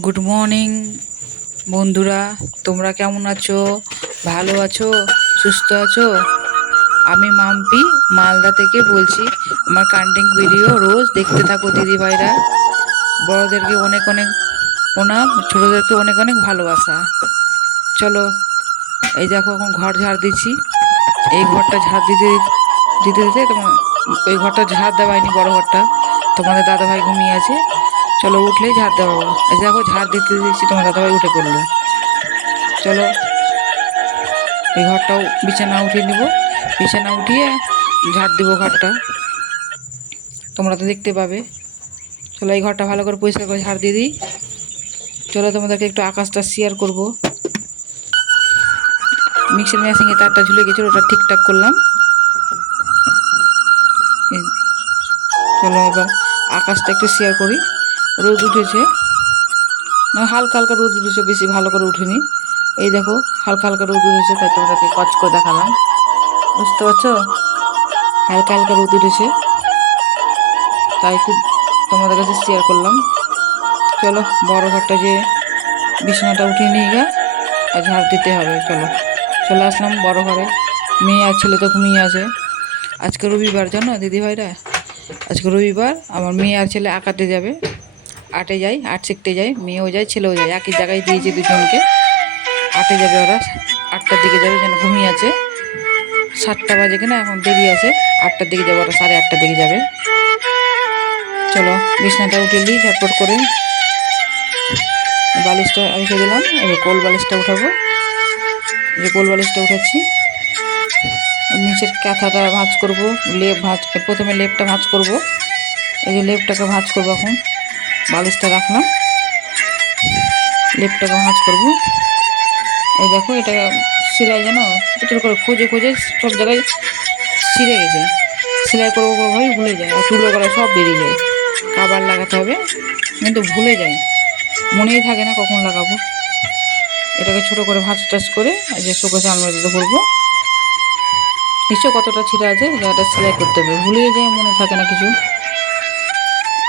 Good morning বন্ধুরা। তোমরা কেমন আছো? ভালো আছো? সুস্থ আছো? আমি মাম্পি, মালদা থেকে বলছি। আমার কান্টিং ভিডিও রোজ দেখতে থাকো দিদি ভাইরা বড়োদেরকে অনেক অনেক প্রণাম, ছোটোদেরকে অনেক অনেক ভালোবাসা। চলো, এই দেখো এখন ঘর ঝাড় দিচ্ছি। এই ঘরটা ঝাড় দিতে দিতে দিতে তোমার ওই ঘরটা ঝাড় দেওয়া হয়নি বড় ঘরটা। তোমাদের দাদাভাই ঘুমিয়ে আছে। চলো উঠলেই ঝাড় দেওয়া এই দেখো, ঝাড় দিতে দিচ্ছি তোমার দাদাভাই উঠে পড়ল। চলো, এই ঘরটাও বিছানা উঠিয়ে নিব। বিছানা উঠিয়ে ঝাড় দিব ঘরটা। তোমরা তো দেখতে পাবে। চলো, এই ঘরটা ভালো করে পরিষ্কার করে ঝাড় দিয়ে দিই। চলো, তোমাদেরকে একটু আকাশটা শেয়ার করব। মিক্সার মেশিনে তারটা ঝুলে গেছিল, ওটা ঠিকঠাক করলাম। চলো, এবার আকাশটা একটু শেয়ার করি। রোদ উঠেছে। না, হালকা হালকা রোদ উঠেছে, বেশি ভালো করে উঠেনি। এই দেখো, হালকা হালকা রোদ উঠেছে, তাই তোমাদেরকে কচ করে দেখালাম। বুঝতে পারছ? হালকা হালকা রোদ উঠেছে। তাই খুব তোমাদের কাছে শেয়ার করলাম। চলো, বড় ঘরটা যে বিছানাটা উঠিয়ে নিয়ে গা আর ঝাড় দিতে হবে, চলো। চলে আসলাম বড় ঘরে। মেয়ে আর ছেলে তো ঘুমিয়ে আছে। আজকে রবিবার, জানো দিদিভাইরা? আজকে রবিবার, আমার মেয়ে আর ছেলে আঁকাতে যাবে। আটে যায়, আট শিখতে যায়, মেয়েও যায়, ছেলেও যায়, একই জায়গায় দিয়েছে দুজনকে। আটে যাবে ওরা, আটটার দিকে যাবে, যেন ঘুমিয়ে আছে। সাতটা বাজে কিনা, এখন দেরি আছে। আটটার দিকে যাবে ওরা, সাড়ে আটটার দিকে যাবে। চলো, বিছনাটা উঠে নিই ঝটপট করে। বালিশটা রেখে দিলাম, এবার কোল বালিশটা উঠাবো। যে কোল বালিশটা উঠাচ্ছি, নিচের কাঁথাটা ভাঁজ করব, লেপ ভাঁজ, প্রথমে লেপটা ভাঁজ করব। এই যে লেপটাকে ভাঁজ করব এখন। বালিশটা রাখলাম। লেপটাকে ভাঁজ করব। এই দেখো, এটা সেলাই জানো ছোটো করে খুঁজে খুঁজে সব জায়গায় ছিঁড়ে গেছে। সেলাই করব করব ভাবে ভুলে যায়, আর তুলো গলা সব বেরিয়ে যায়। কাবার লাগাতে হবে, কিন্তু ভুলে যাই। মনেই থাকে না কখন লাগাবো। এটাকে ছোট করে ভাঁজ টাজ করে যে শোকেছে আলমারিতে ভরবো নিশ্চয় কতটা ছিঁড়ে আছে জায়গাটা সেলাই করতে হবে। ভুলেই যায়, মনে থাকে না কিছু।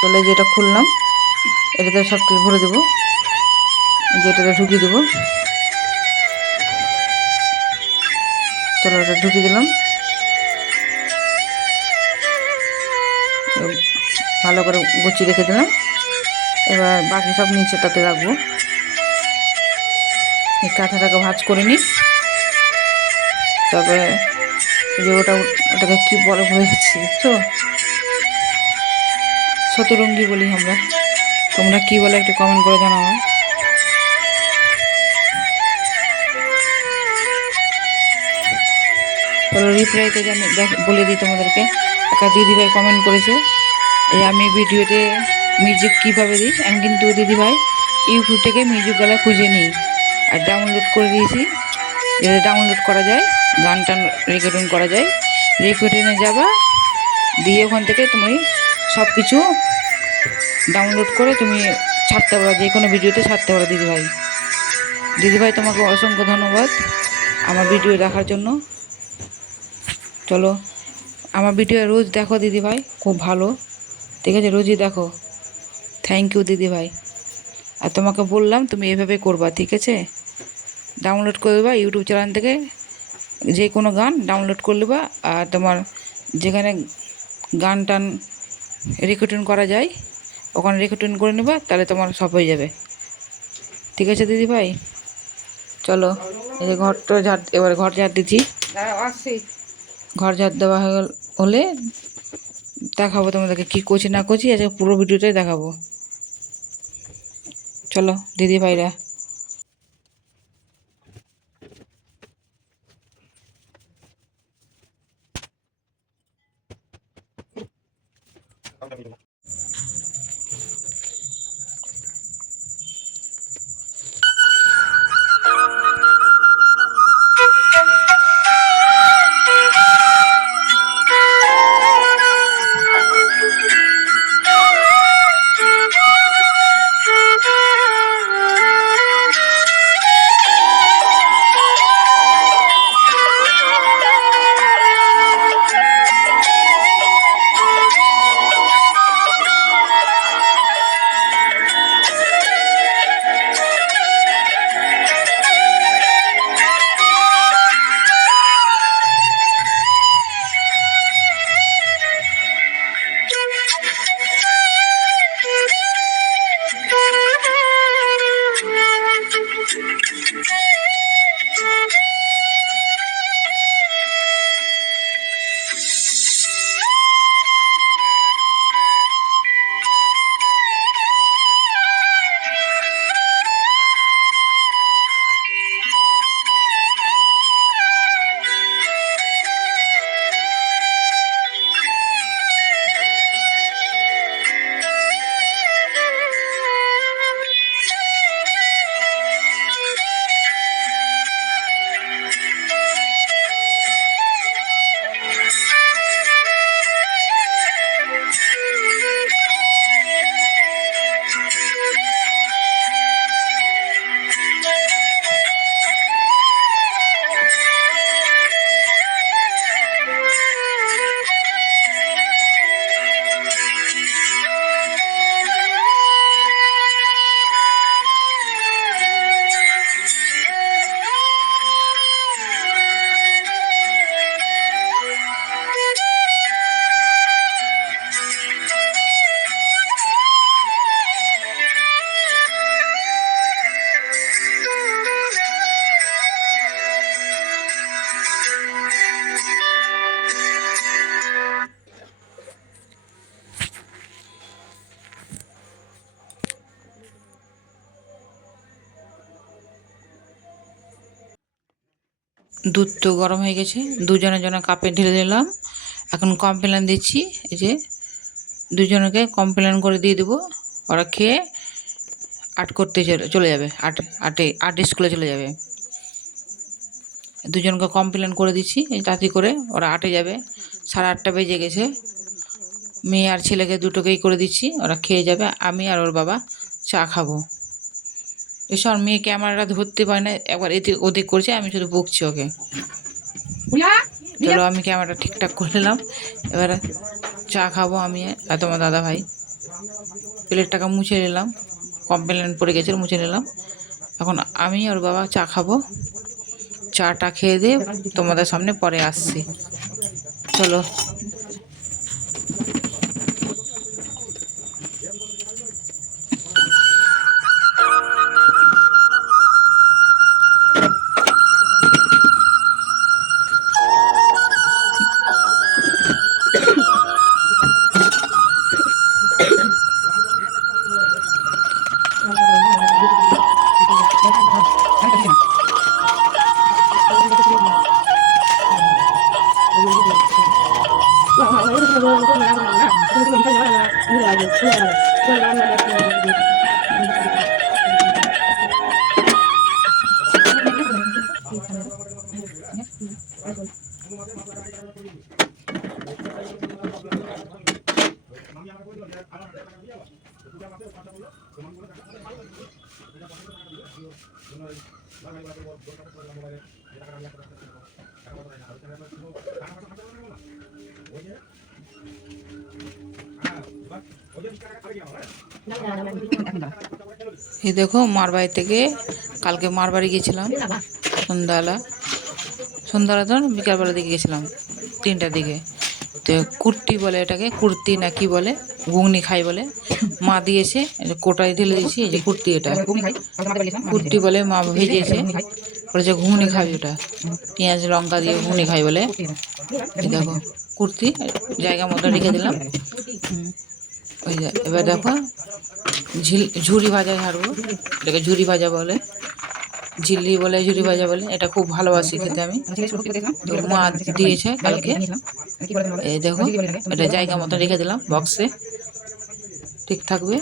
তাহলে যেটা খুললাম। এটাতে সব কিছু ভরে দেবো। যেটাতে ঢুকিয়ে দেবো। চলো এটা ঢুকিয়ে দিলাম। ভালো করে গুছিয়ে রেখে দিলাম। এবার বাকি সব নিচেটাতে রাখব। এই কাঁথাটাকে ভাজ করে নিই। তারপরে যে ওটা ওটাকে কী বলে ভুলে যাচ্ছি বুঝছ শতরঙ্গি বলি আমরা। তোমরা কি বলে একটু কমেন্ট করে জানাও। চলো রিপ্লাইতে জানি বলে দিই তোমাদেরকে। একটা দিদিভাই কমেন্ট করেছে। এই আমি ভিডিওতে মিউজিক কীভাবে দিই? আমি কিন্তু দিদিভাই ইউটিউব থেকে মিউজিক গলা খুঁজে নিই। আর ডাউনলোড করে দিয়েছি। যাতে ডাউনলোড করা যায়, গান টান রেকর্ডিং করা যায় রেকর্ডিংয়ে যাবা, দিয়ে ওখান থেকে তুমি সব কিছু ডাউনলোড করে তুমি ছাড়তে পারো যে কোনো ভিডিওতে ছাড়তে পারো দিদিভাই। দিদিভাই তোমাকে অসংখ্য ধন্যবাদ আমার ভিডিও দেখার জন্য। চলো, আমার ভিডিও রোজ দেখো দিদিভাই, খুব ভালো। ঠিক আছে, রোজই দেখো। থ্যাংক ইউ দিদিভাই। আর তোমাকে বললাম তুমি এভাবে করবা, ঠিক আছে? ডাউনলোড করে দেবা ইউটিউব চ্যানেল থেকে, যে কোনো গান ডাউনলোড করে নেবা আর তোমার যেখানে গান টান রেকর্ডিং করা যায় ওখানে রেখে টুন করে নেবা তাহলে তোমার সব হয়ে যাবে। ঠিক আছে দিদি ভাই? চলো এই যে ঘরটা ঝাড় এবার ঘর ঝাড় দিচ্ছি। ঘর ঝাড় দেওয়া হয়ে হলে দেখাবো তোমাদেরকে কী করছি না করছি আজকে পুরো ভিডিওটাই দেখাবো। চলো দিদি ভাইরা। দুধ তো গরম হয়ে গেছে। দুজনের জন্য কাপে ঢেলে দিলাম এখন কমপ্লেন দিচ্ছি, এই যে দুজনকে কমপ্লেন করে দিয়ে দেবো। ওরা খেয়ে আট করতে চলে যাবে। আট, আটে, আট স্কুলে চলে যাবে। দুজনকে কমপ্লেন করে দিচ্ছি তাড়াতাড়ি করে। ওরা আটে যাবে। সাড়ে আটটা বেজে গেছে। মেয়ে আর ছেলেকে দুটোকেই করে দিচ্ছি। ওরা খেয়ে যাবে। আমি আর ওর বাবা চা খাব। এসব মেয়ে ক্যামেরাটা ধরতে পারে না একবার এদিক ওদিক করছে আমি শুধু বকছি ওকে। চলো আমি ক্যামেরাটা ঠিকঠাক করে নিলাম। এবারে চা খাব আমি আর তোমার দাদা ভাই। প্লেটটাকে মুছে নিলাম কমপ্লেন পড়ে গেছিল মুছে নিলাম। এখন আমি আর বাবা চা খাব। চাটা খেয়ে দিয়ে তোমাদের সামনে পরে আসছি। চলো। এই দেখো মার বাড়ি থেকে কালকে মার বাড়ি গেছিলাম সন্ধ্যাবেলা। সন্ধ্যাবেলা তো না, বিকালবেলা দিকে গেছিলাম তিনটার দিকে। তো কুর্তি বলে এটাকে, কুর্তি না কি বলে, ঘুগনি খাই বলে। মা দিয়েছে কোটায় ঢেলে দিয়েছি, এই যে কুর্তি এটা। কুর্তি বলে মা ভেজেছে, বলেছে ঘুগনি খাবি ওটা। পেঁয়াজ, লঙ্কা দিয়ে ঘুগনি খাই বলে। দেখো, কুর্তি, জায়গা মতো রেখে দিলাম। ওই এবার দেখো, ঝিল ঝুরি ভাজা ছাড়বো এটাকে ঝুরি ভাজা বলে। ঝিল্লি বলে ঝুরি ভাজা বলে এটা খুব ভালোবাসি খেতে আমি। তো মা দিয়েছে কালকে। এই দেখো এটা জায়গা মতো রেখে দিলাম বক্সে ঠিক থাকবে।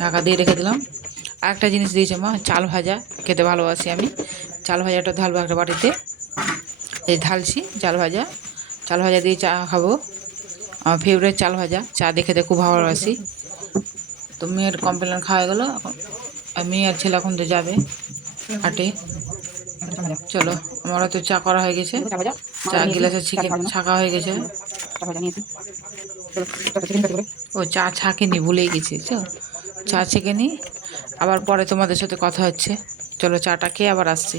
ঢাকা দিয়ে রেখে দিলাম। আর একটা জিনিস দিয়েছে মা চাল ভাজা খেতে ভালোবাসি আমি। চাল ভাজাটা ঢালবো একটা বাটিতে। এই ঢালছি চাল ভাজা। চাল ভাজা দিয়ে চা খাব। আমার ফেভারিট চাল ভাজা চা দিয়ে খেতে খুব ভালোবাসি। তো মেয়ের কমপ্লেন খাওয়া গেলো এখন আর মেয়ে আর ছেলে এখন তো যাবে। হাটে চলো আমার তো চা করা হয়ে গেছে। চা গিলাসে চিকেন ছাকা হয়ে গেছে। ও চা ছাকে নি ভুলেই গেছি চো চা ছেঁকে আবার পরে তোমাদের সাথে কথা হচ্ছে। চলো চাটা খেয়ে আবার আসছি।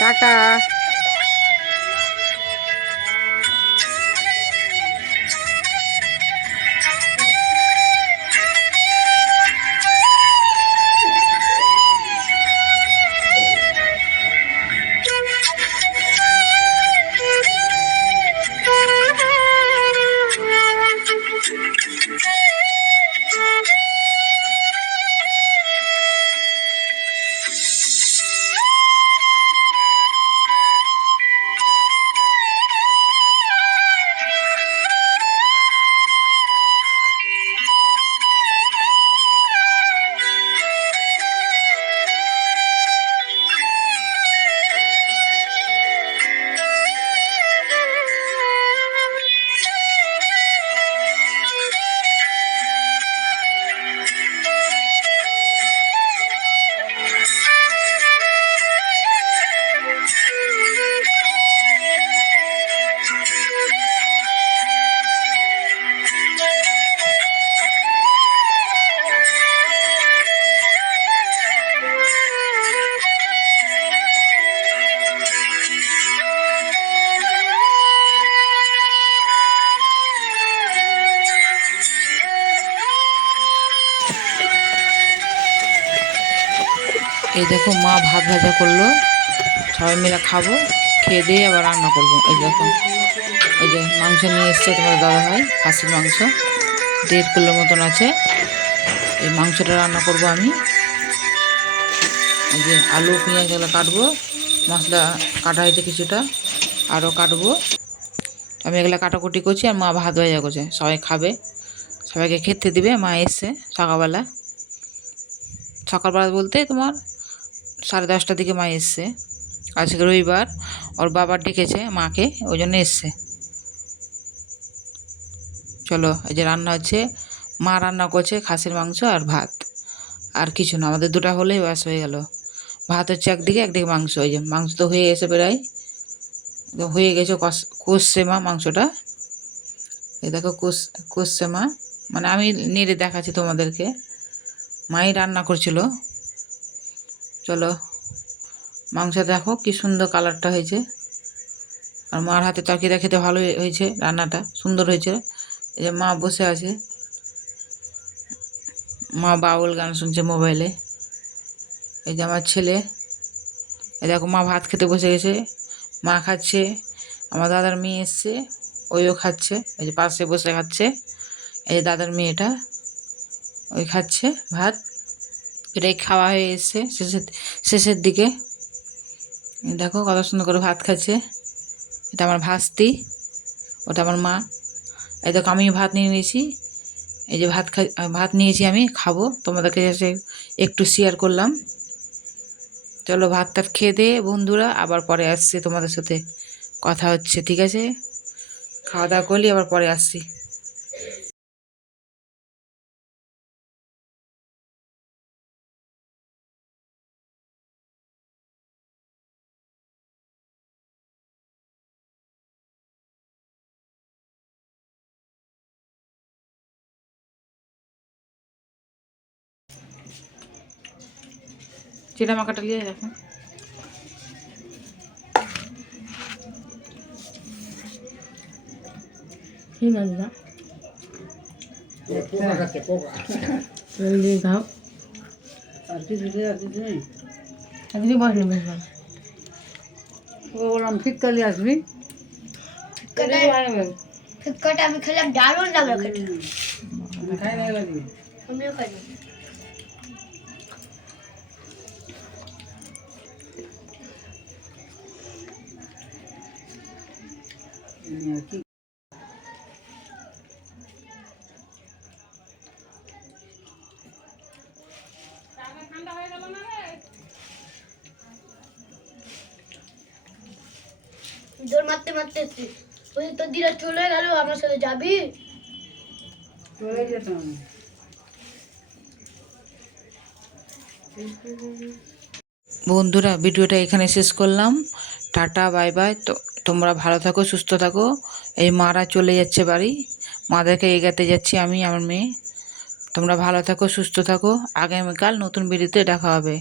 টাটা। দেখো মা ভাত ভাজা করল। সবাই মিলে খাব, খেয়ে দিয়ে আবার রান্না করব। এই দেখো, এই যে মাংস নিয়ে এসছে তোমার দাদা ভাই, খাসির মাংস। দেড় কিলোর মতন আছে। এই মাংসটা রান্না করব আমি। এই যে আলু, পেঁয়াজ এগুলো কাটবো। মশলা কাটা হয়েছে কিছুটা, আরও কাটবো। আমি এগুলো কাটাকুটি করছি আর মা ভাত ভাজা করছে। সবাই খাবে। সবাইকে খেতে দিবে। মা এসছে সকালবেলা। সকালবেলা বলতে তোমার সাড়ে দশটার দিকে মা এসছে। আজকে রবিবার, ওর বাবা ডেকেছে মাকে, ওই জন্য এসছে। চলো, এই যে রান্না হচ্ছে, মা রান্না করছে খাসির মাংস আর ভাত। আর কিছু না, আমাদের দুটা হলেই ব্যাস হয়ে গেল। ভাত হচ্ছে একদিকে একদিকে মাংস ওই যে মাংস তো হয়ে গেছে প্রায়। হয়ে গেছে কষ, কষছে মা মাংসটা। এই দেখো কষ, কষছে মা। মানে আমি নেড়ে দেখাচ্ছি তোমাদেরকে। মাই রান্না করছিল। চলো মাংস দেখো কি সুন্দর কালারটা হয়েছে। আর মার হাতে তরকারিটা খেতে ভালো হয়েছে, রান্নাটা সুন্দর হয়েছে। এই যে মা বসে আছে। মা বাউল গান শুনছে মোবাইলে। এই যে আমার ছেলে। এই দেখো মা ভাত খেতে বসে গেছে। মা খাচ্ছে। আমার দাদার মেয়ে এসছে, ওইও খাচ্ছে। এই যে পাশে বসে খাচ্ছে। এই যে দাদার মেয়েটা, ওই খাচ্ছে ভাত। এটাই খাওয়া হয়ে এসছে। শেষের শেষের দিকে। দেখো কত সুন্দর করে ভাত খাচ্ছে। এটা আমার ভাস্তি, ওটা আমার মা। এই দেখো আমি ভাত নিয়ে নিয়েছি। এই যে ভাত খা, ভাত নিয়েছি আমি, খাব। তোমাদেরকে একটু শেয়ার করলাম। চলো ভাত টাত খেয়ে দিয়ে বন্ধুরা, আবার পরে আসছি তোমাদের সাথে। কথা হচ্ছে, ঠিক আছে? খাওয়া দাওয়া করলি, আবার পরে আসছি। চিটা মাখাটা নিয়ে দেখো। ঠিক আছে না জলদি খাও আজকে বসলে বসলাম বললাম শীতকালে আসবি? ফুচকাটা আমি খেলাম দারুণ লাগল খেতে। খাই না লাগবি? আমিও খাই কি। দৌড় মারতে মারতে এসছি। ওই তোর দিদা চলে গেল আমার সাথে যাবি? চলে যেতাম। বন্ধুরা ভিডিওটা এখানে শেষ করলাম। Tata bye bye. তো তোমরা ভালো থাকো, সুস্থ থাকো। এই মারা চলে যাচ্ছে বাড়ি। মাদেরকে এগাতে যাচ্ছি আমি, আমার মেয়ে। তোমরা ভালো থাকো, সুস্থ থাকো। আগামীকাল নতুন ভিডিওতে দেখা হবে।